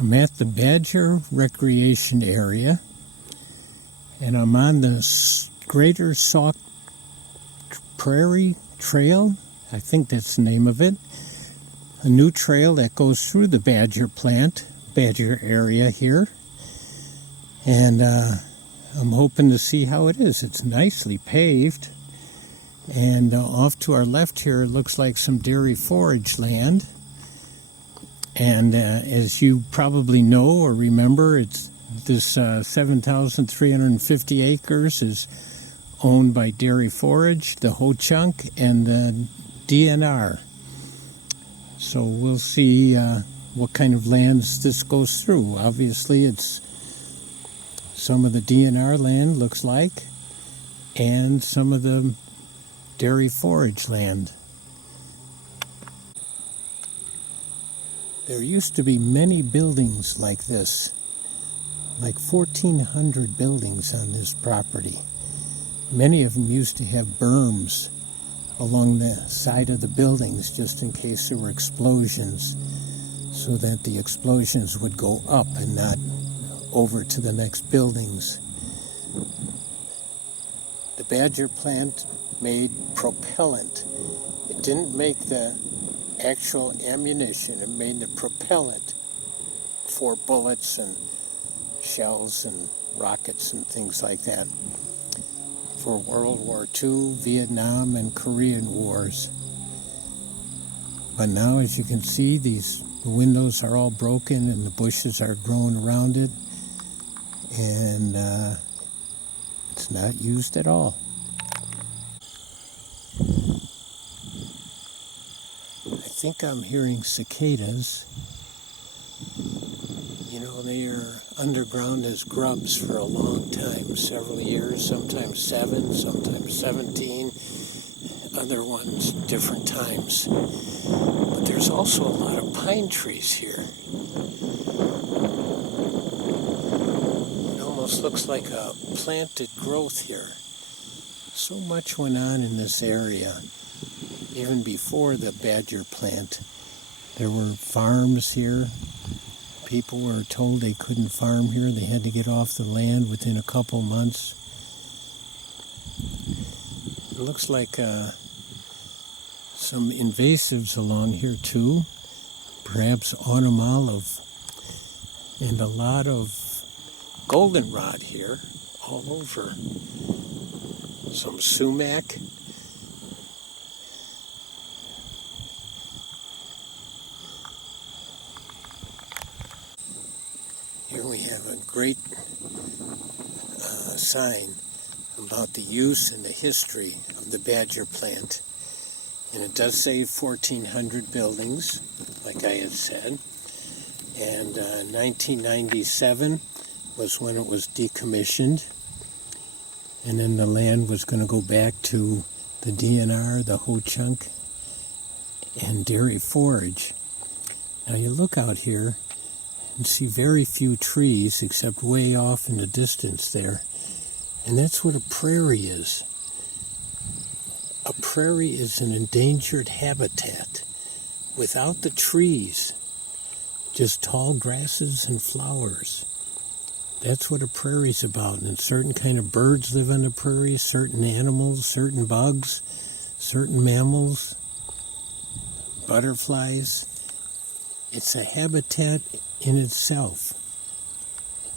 I'm at the Badger Recreation Area, and I'm on the Great Sauk Trail. I think that's the name of it. A new trail that goes through the Badger area here. And I'm hoping to see how it is. It's nicely paved. And off to our left here, it looks like some dairy forage land. And as you probably know or remember, it's this 7,350 acres is owned by Dairy Forage, the HoChunk, and the DNR. So we'll see what kind of lands this goes through. Obviously, it's some of the DNR land, looks like, and some of the Dairy Forage land. There used to be many buildings like this, like 1,400 buildings on this property. Many of them used to have berms along the side of the buildings just in case there were explosions, so that the explosions would go up and not over to the next buildings. The Badger plant made propellant. It didn't make the actual ammunition, it made the propellant for bullets and shells and rockets and things like that for World War II, Vietnam, and Korean wars. But now, as you can see, the windows are all broken and the bushes are growing around it, and it's not used at all. I think I'm hearing cicadas. You know, they are underground as grubs for a long time, several years, sometimes 7, sometimes 17, other ones different times. But there's also a lot of pine trees here. It almost looks like a planted growth here. So much went on in this area. Even before the Badger plant, there were farms here. People were told they couldn't farm here. They had to get off the land within a couple months. It looks like some invasives along here too. Perhaps autumn olive. And a lot of goldenrod here all over. Some sumac. Here we have a great sign about the use and the history of the Badger plant. And it does say 1,400 buildings, like I had said. And 1997 was when it was decommissioned. And then the land was going to go back to the DNR, the HoChunk, and Dairy Forage. Now you look out here and see very few trees except way off in the distance there. And that's what a prairie is. A prairie is an endangered habitat without the trees, just tall grasses and flowers. That's what a prairie's about. And certain kind of birds live on the prairie, certain animals, certain bugs, certain mammals, butterflies. It's a habitat in itself.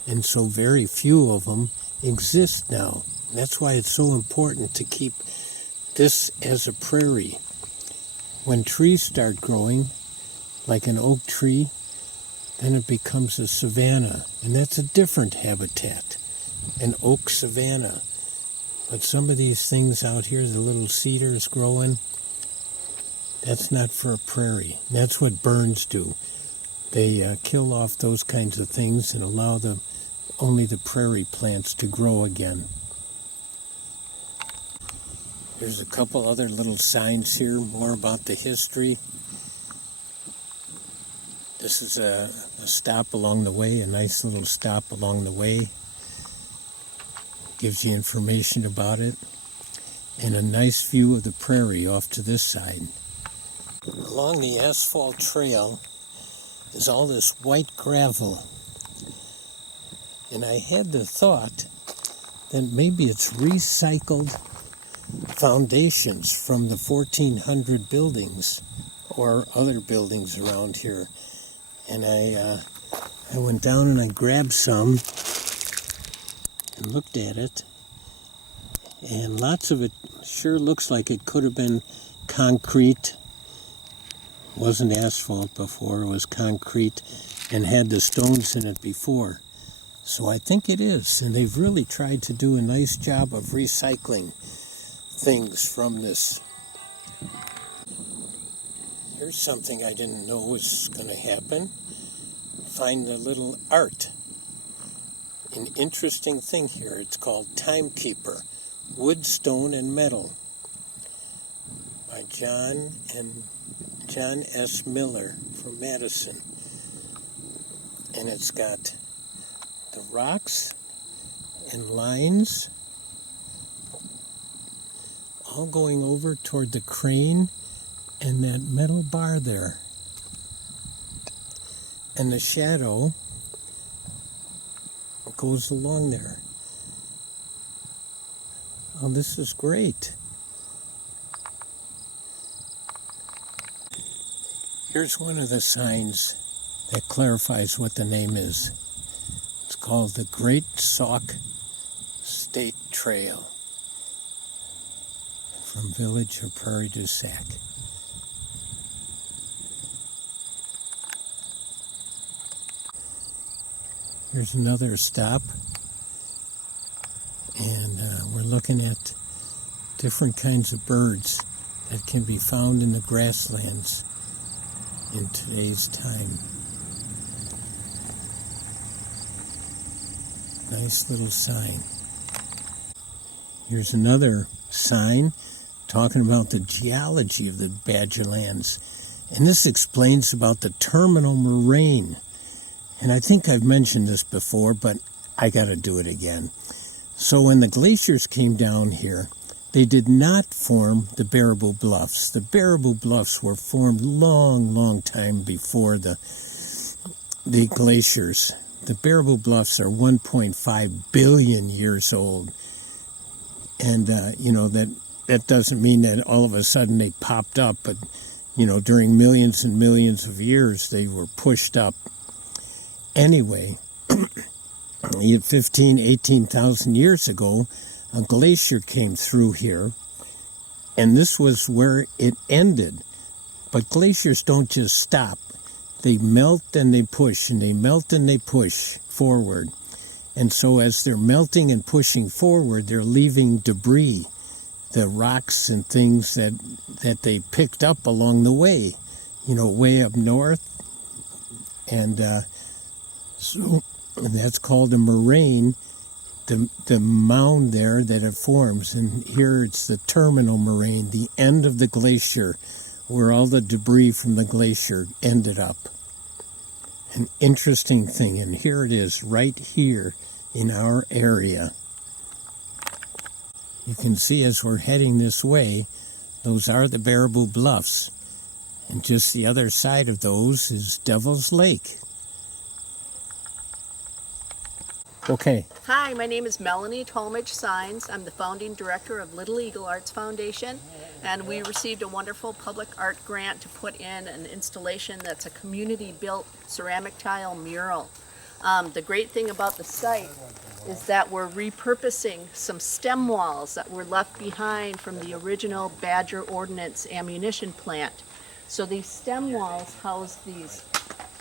And so very few of them exist now. That's why it's so important to keep this as a prairie. When trees start growing, like an oak tree, then it becomes a savanna. And that's a different habitat, an oak savanna. But some of these things out here, the little cedars growing, that's not for a prairie. That's what burns do. They kill off those kinds of things and allow only the prairie plants to grow again. There's a couple other little signs here, more about the history. This is a stop along the way, a nice little stop along the way. Gives you information about it. And a nice view of the prairie off to this side. Along the asphalt trail, is all this white gravel. And I had the thought that maybe it's recycled foundations from the 1400 buildings or other buildings around here. And I went down and I grabbed some and looked at it. And lots of it sure looks like it could have been concrete. Wasn't asphalt before, it was concrete and had the stones in it before. So I think it is, and they've really tried to do a nice job of recycling things from this. Here's something I didn't know was going to happen. Find a little art. An interesting thing here. It's called Timekeeper, Wood, Stone, and Metal by John S. Miller from Madison. And it's got the rocks and lines all going over toward the crane and that metal bar there. And the shadow goes along there. Oh, this is great. Here's one of the signs that clarifies what the name is. It's called the Great Sauk State Trail from Village of Prairie du Sac. Here's another stop, and we're looking at different kinds of birds that can be found in the grasslands in today's time. Nice little sign. Here's another sign talking about the geology of the Badgerlands. And this explains about the terminal moraine. And I think I've mentioned this before, but I got to do it again. So when the glaciers came down here, they did not form the Baraboo Bluffs. The Baraboo Bluffs were formed long time before the glaciers. The Baraboo Bluffs are 1.5 billion years old. And, that doesn't mean that all of a sudden they popped up, but, during millions and millions of years, they were pushed up. Anyway, 18,000 years ago, a glacier came through here, and this was where it ended. But glaciers don't just stop. They melt and they push, and they melt and they push forward. And so as they're melting and pushing forward, they're leaving debris, the rocks and things that they picked up along the way, way up north. And so that's called a moraine, the mound there that it forms. And here it's the terminal moraine, the end of the glacier, where all the debris from the glacier ended up. An interesting thing, and here it is right here in our area. You can see as we're heading this way, those are the Baraboo Bluffs, and just the other side of those is Devil's Lake. Okay. Hi, my name is Melanie Talmadge Signs. I'm the founding director of Little Eagle Arts Foundation, and we received a wonderful public art grant to put in an installation that's a community-built ceramic tile mural. The great thing about the site is that we're repurposing some stem walls that were left behind from the original Badger Ordnance ammunition plant. So these stem walls house these,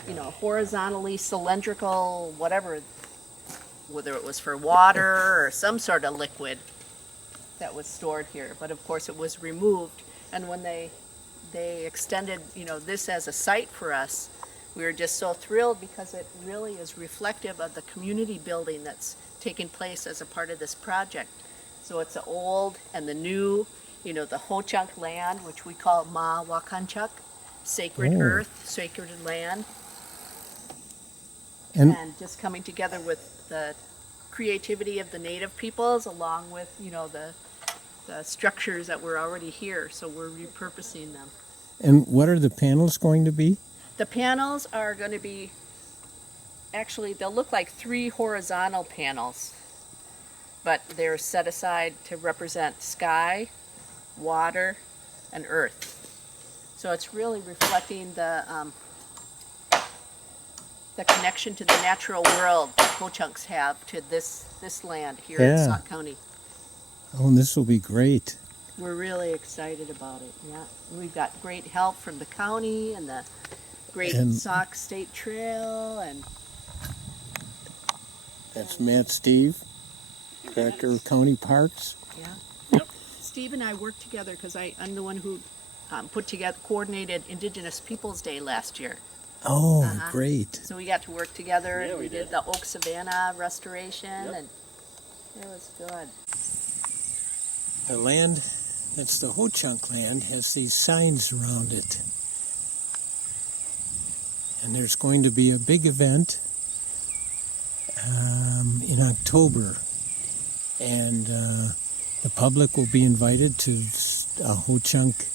horizontally cylindrical, whatever, whether it was for water or some sort of liquid that was stored here. But of course it was removed, and when they extended, this as a site for us, we were just so thrilled because it really is reflective of the community building that's taking place as a part of this project. So it's the old and the new, the HoChunk land, which we call Ma Wakanchuk, sacred earth, sacred land. And just coming together with the creativity of the native peoples along with, the structures that were already here. So we're repurposing them. And what are the panels going to be? The panels are going to be, actually, they'll look like 3 horizontal panels, but they're set aside to represent sky, water, and earth. So it's really reflecting the connection to the natural world that HoChunks have to this land here in Yeah. Sauk County. Oh, and this will be great. We're really excited about it, yeah. We've got great help from the county and the Great And- Sauk State Trail, and That's Matt Steve, Director of County Parks. yeah. Steve and I worked together because I'm the one who coordinated Indigenous Peoples Day last year. Oh, Uh-huh. great. So we got to work together, Yeah, and we we did did. the Oak Savanna restoration, Yep. and it was good. The land that's the HoChunk land has these signs around it. And there's going to be a big event in October. And the public will be invited to a HoChunk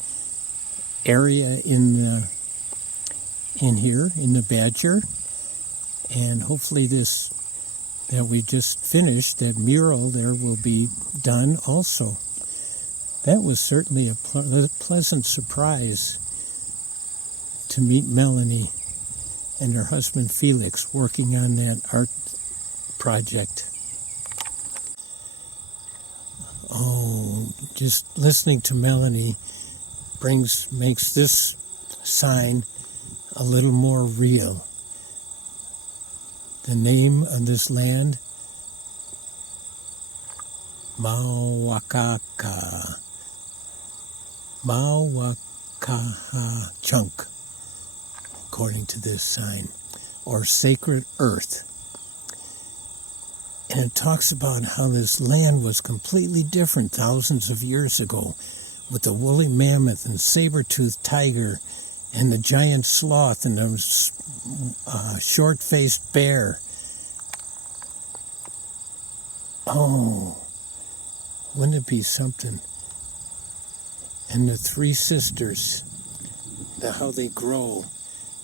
area in here, in the Badger. And hopefully this that we just finished, that mural there, will be done also. That was certainly a pleasant surprise to meet Melanie and her husband Felix working on that art project. Oh, just listening to Melanie makes this sign a little more real. The name of this land, Mawakaha Chunk, according to this sign, or Sacred Earth. And it talks about how this land was completely different thousands of years ago, with the woolly mammoth and saber-toothed tiger and the giant sloth and the short-faced bear. Oh, wouldn't it be something? And the 3 sisters, how they grow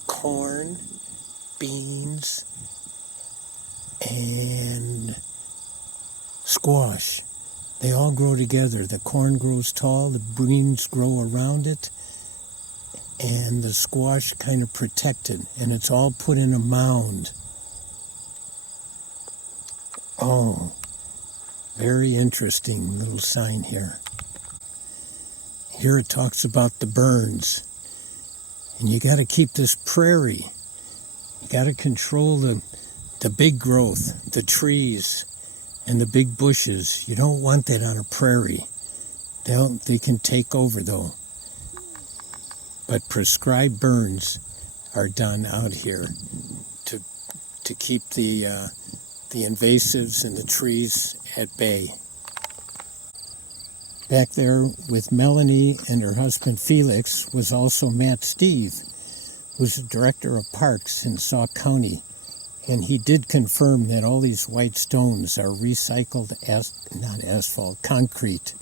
corn, beans, and squash. They all grow together. The corn grows tall, the beans grow around it, and the squash kind of protected, and it's all put in a mound. Oh, very interesting little sign here. Here it talks about the burns. And you got to keep this prairie. You got to control the big growth, the trees, and the big bushes. You don't want that on a prairie. They can take over though. But prescribed burns are done out here to keep the invasives and the trees at bay. Back there with Melanie and her husband Felix was also Matt Steve, who's the director of parks in Sauk County. And he did confirm that all these white stones are recycled, not asphalt, concrete,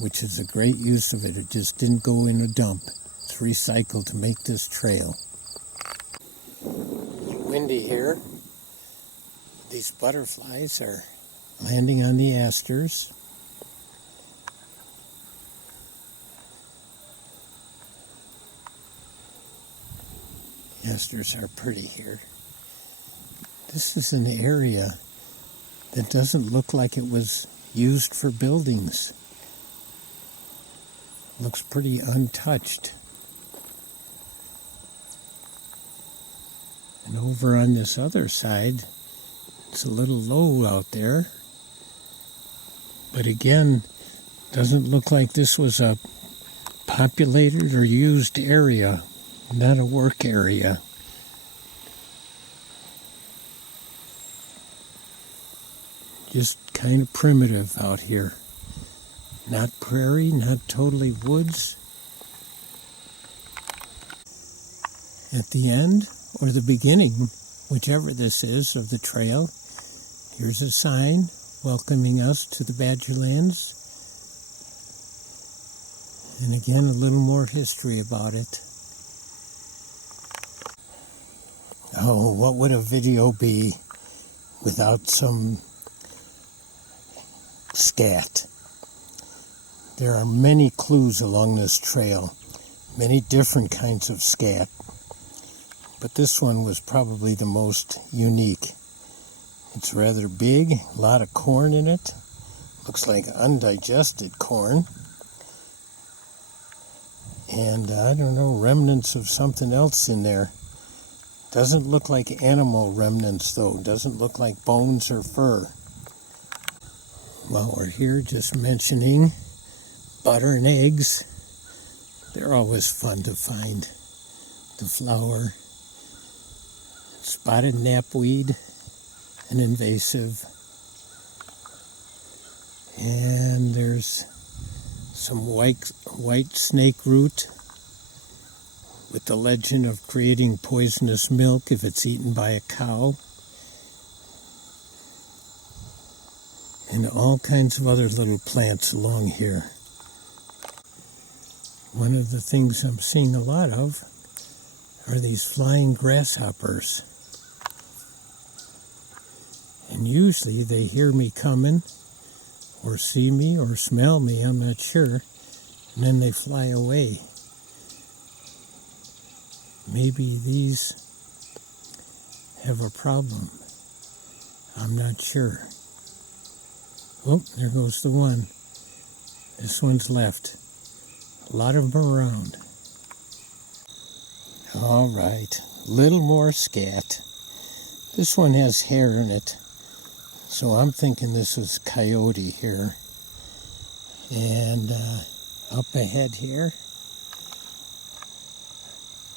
which is a great use of it. It just didn't go in a dump. It's recycled to make this trail. Windy here. These butterflies are landing on the asters. Asters are pretty here. This is an area that doesn't look like it was used for buildings. Looks pretty untouched. And over on this other side, it's a little low out there. But again, doesn't look like this was a populated or used area, not a work area. Just kind of primitive out here. Not prairie, not totally woods. At the end, or the beginning, whichever this is, of the trail, here's a sign welcoming us to the Badgerlands. And again, a little more history about it. Oh, what would a video be without some scat? There are many clues along this trail, many different kinds of scat, but this one was probably the most unique. It's rather big, a lot of corn in it. Looks like undigested corn. And I don't know, remnants of something else in there. Doesn't look like animal remnants though. Doesn't look like bones or fur. While we're here, just mentioning butter and eggs. They're always fun to find. The flower, spotted knapweed, an invasive. And there's some white snake root with the legend of creating poisonous milk if it's eaten by a cow. And all kinds of other little plants along here. One of the things I'm seeing a lot of are these flying grasshoppers. And usually they hear me coming, or see me, or smell me, I'm not sure, and then they fly away. Maybe these have a problem. I'm not sure. Oh, there goes the one. This one's left. A lot of them around. All right, little more scat. This one has hair in it, so I'm thinking this was coyote here. And up ahead here,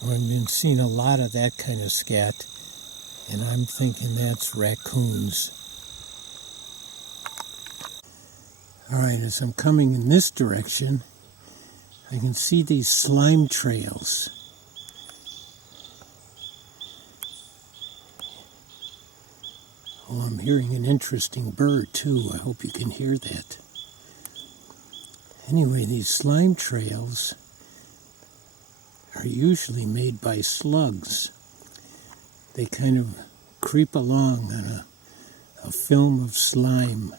I've been seeing a lot of that kind of scat, and I'm thinking that's raccoons. All right, as I'm coming in this direction, I can see these slime trails. Oh, I'm hearing an interesting bird too. I hope you can hear that. Anyway, these slime trails are usually made by slugs. They kind of creep along on a film of slime.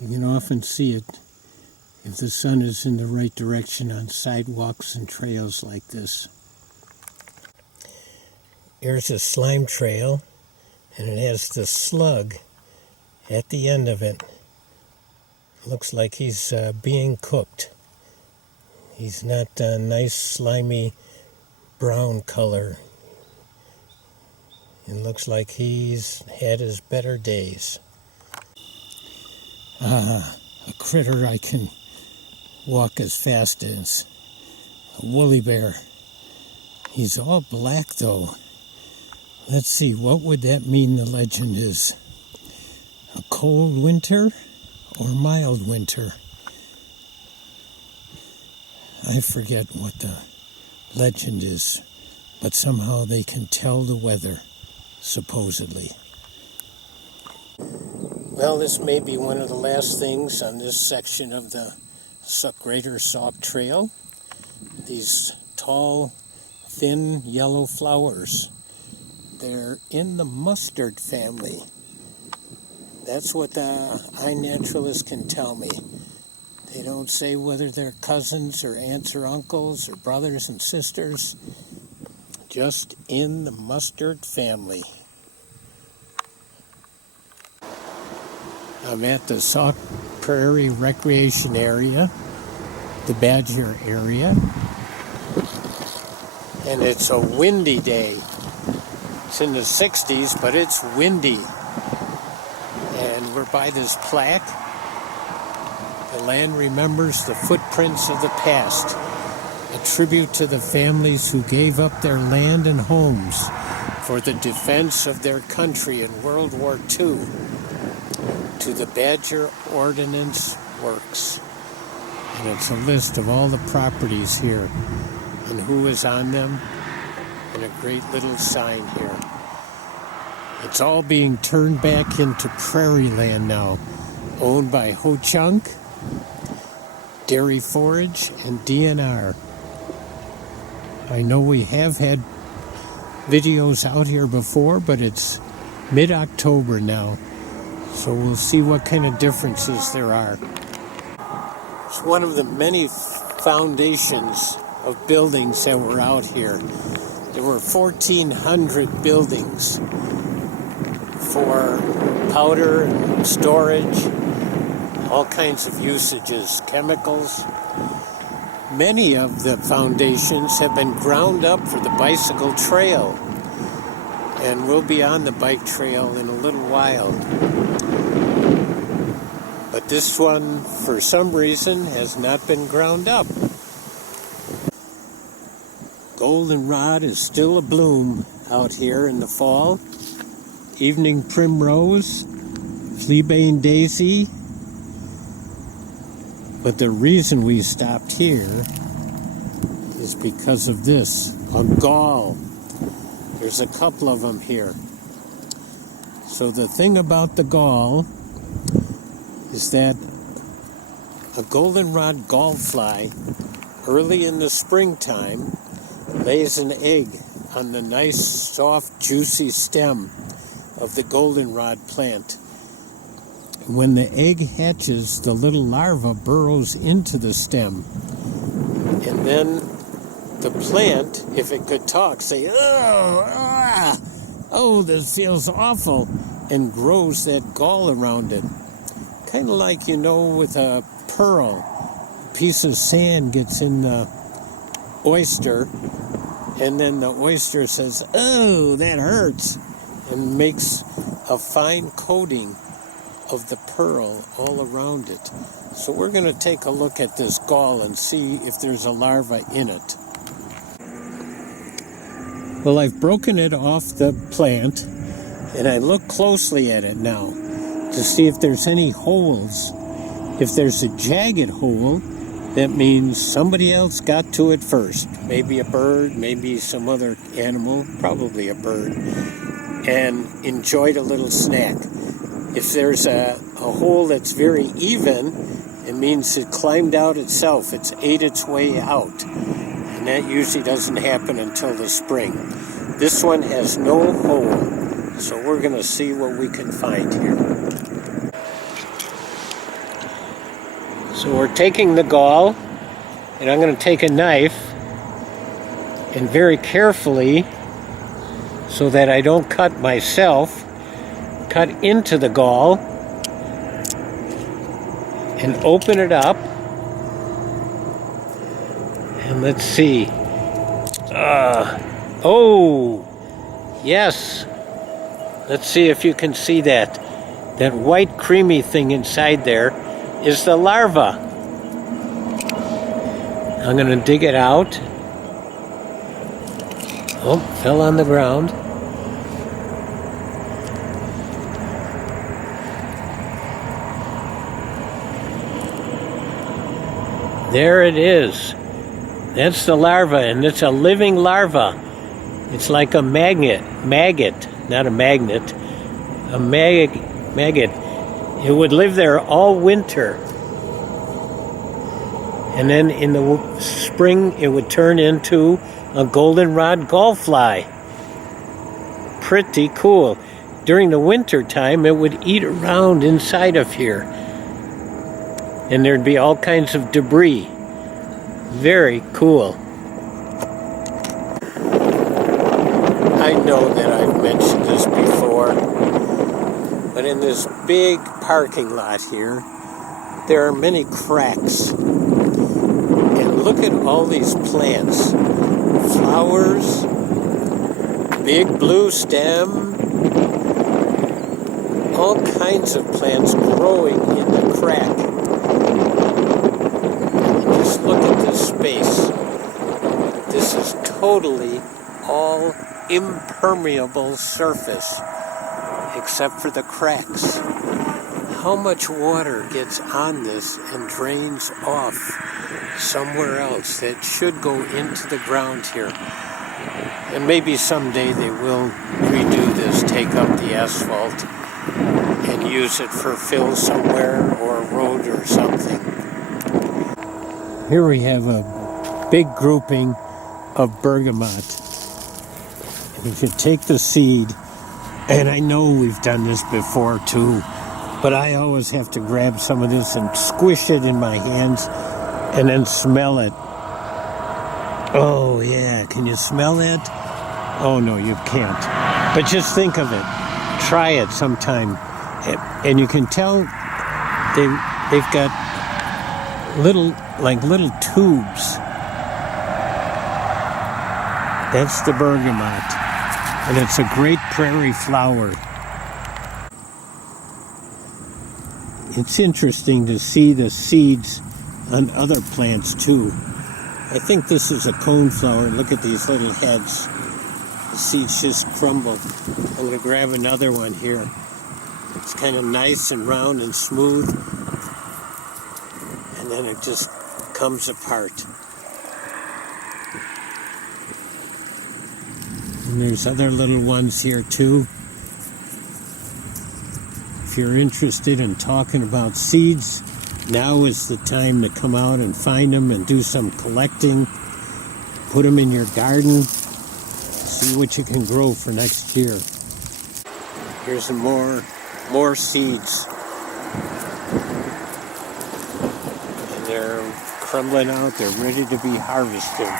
You can often see it if the sun is in the right direction on sidewalks and trails like this. Here's a slime trail, and it has the slug at the end of it. Looks like he's being cooked. He's not a nice slimy brown color. It looks like he's had his better days. A critter I can walk as fast as. A woolly bear. He's all black though. Let's see, what would that mean the legend is? A cold winter or mild winter? I forget what the legend is, but somehow they can tell the weather, supposedly. Well, this may be one of the last things on this section of the Greater Sauk Trail. These tall, thin, yellow flowers. They're in the mustard family. That's what the iNaturalist can tell me. They don't say whether they're cousins or aunts or uncles or brothers and sisters. Just in the mustard family. I'm at the Sauk Prairie Recreation Area, the Badger area, and it's a windy day. It's in the 60s, but it's windy. And we're by this plaque. The land remembers the footprints of the past, a tribute to the families who gave up their land and homes for the defense of their country in World War II. To the Badger Ordnance Works. And it's a list of all the properties here and who is on them, and a great little sign here. It's all being turned back into prairie land now, owned by HoChunk, Dairy Forage, and DNR. I know we have had videos out here before, but it's mid-October now, so we'll see what kind of differences there are. It's one of the many foundations of buildings that were out here. There were 1,400 buildings for powder and storage, all kinds of usages, chemicals. Many of the foundations have been ground up for the bicycle trail, and we'll be on the bike trail in a little while. But this one, for some reason, has not been ground up. Goldenrod is still abloom out here in the fall. Evening primrose, fleabane daisy. But the reason we stopped here is because of this, a gall. There's a couple of them here. So the thing about the gall is that a goldenrod gallfly early in the springtime lays an egg on the nice, soft, juicy stem of the goldenrod plant. When the egg hatches, the little larva burrows into the stem. And then the plant, if it could talk, say, oh, this feels awful, and grows that gall around it. Kind of like, with a pearl, a piece of sand gets in the oyster, and then the oyster says, oh, that hurts, and makes a fine coating of the pearl all around it. So we're going to take a look at this gall and see if there's a larva in it. Well, I've broken it off the plant, and I look closely at it now to see if there's any holes. If there's a jagged hole, that means somebody else got to it first. Maybe a bird, maybe some other animal, probably a bird, and enjoyed a little snack. If there's a hole that's very even, it means it climbed out itself. It's ate its way out. And that usually doesn't happen until the spring. This one has no hole, so we're going to see what we can find here. So we're taking the gall, and I'm going to take a knife and very carefully, so that I don't cut myself, cut into the gall and open it up. And let's see. Oh, yes. Let's see if you can see that. That white creamy thing inside there is the larva. I'm going to dig it out. Oh, fell on the ground. There it is. That's the larva, and it's a living larva. It's like a maggot, not a magnet, a maggot. It would live there all winter. And then in the spring, it would turn into a goldenrod gallfly. Pretty cool. During the winter time, it would eat around inside of here. And there'd be all kinds of debris. Very cool. I know that I've mentioned this before, but in this big parking lot here, there are many cracks. And look at all these plants. Flowers, big blue stem, all kinds of plants growing in the crack. Just look at this space. This is totally all impermeable surface, except for the cracks. How much water gets on this and drains off somewhere else that should go into the ground here? And maybe someday they will redo this, take up the asphalt and use it for fill somewhere or a road or something. Here we have a big grouping of bergamot. And if you take the seed, and I know we've done this before too, but I always have to grab some of this and squish it in my hands and then smell it. Oh yeah, can you smell it? Oh no, you can't. But just think of it. Try it sometime. And you can tell they've got little tubes. That's the bergamot. And it's a great prairie flower. It's interesting to see the seeds on other plants too. I think this is a coneflower. Look at these little heads. The seeds just crumble. I'm going to grab another one here. It's kind of nice and round and smooth. And then it just comes apart. And there's other little ones here too. If you're interested in talking about seeds, now is the time to come out and find them and do some collecting. Put them in your garden. See what you can grow for next year. Here's some more seeds. And they're crumbling out. They're ready to be harvested.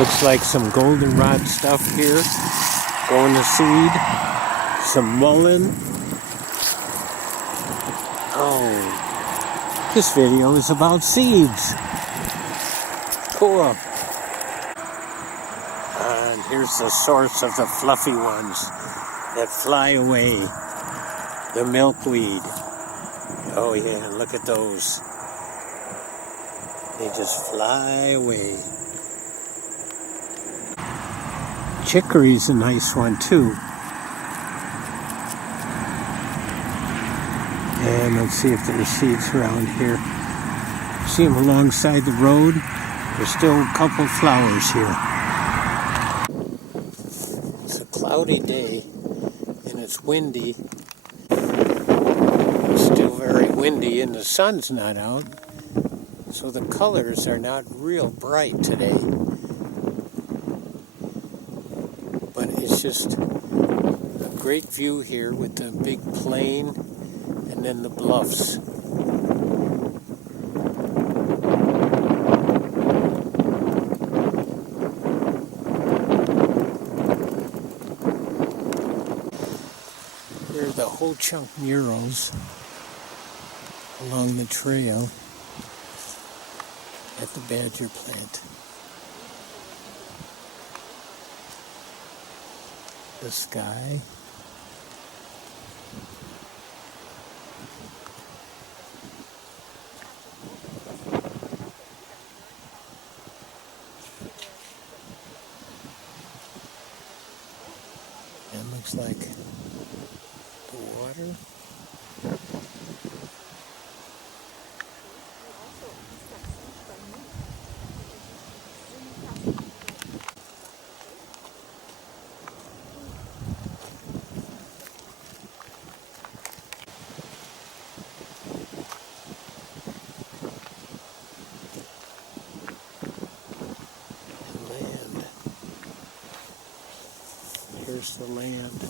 Looks like some goldenrod stuff here. Going to seed. Some mullein. Oh, this video is about seeds. Cool. And here's the source of the fluffy ones that fly away. The milkweed. Oh yeah, look at those. They just fly away. Chicory's a nice one too. And let's see if there's seeds around here. See them alongside the road. There's still a couple flowers here. It's a cloudy day and it's windy. It's still very windy and the sun's not out. So the colors are not real bright today. But it's just a great view here with the big plain and then the bluffs. Here are the HoChunk murals along the trail at the badger plant. The sky. And looks like the water. Land. Here's the land.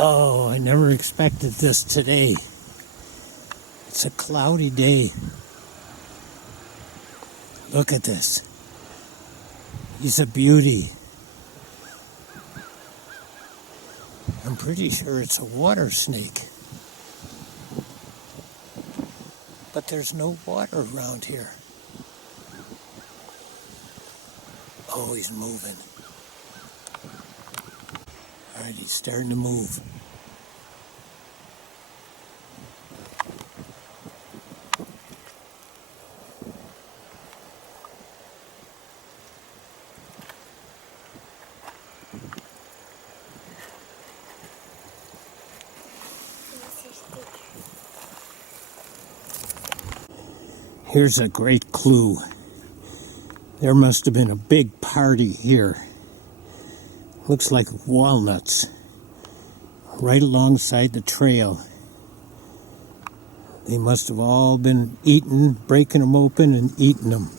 Oh, I never expected this today. It's a cloudy day. Look at this. He's a beauty. I'm pretty sure it's a water snake. But there's no water around here. Oh, he's moving. All right, he's starting to move. Here's a great clue. There must have been a big party here. Looks like walnuts right alongside the trail. They must have all been eaten, breaking them open and eating them.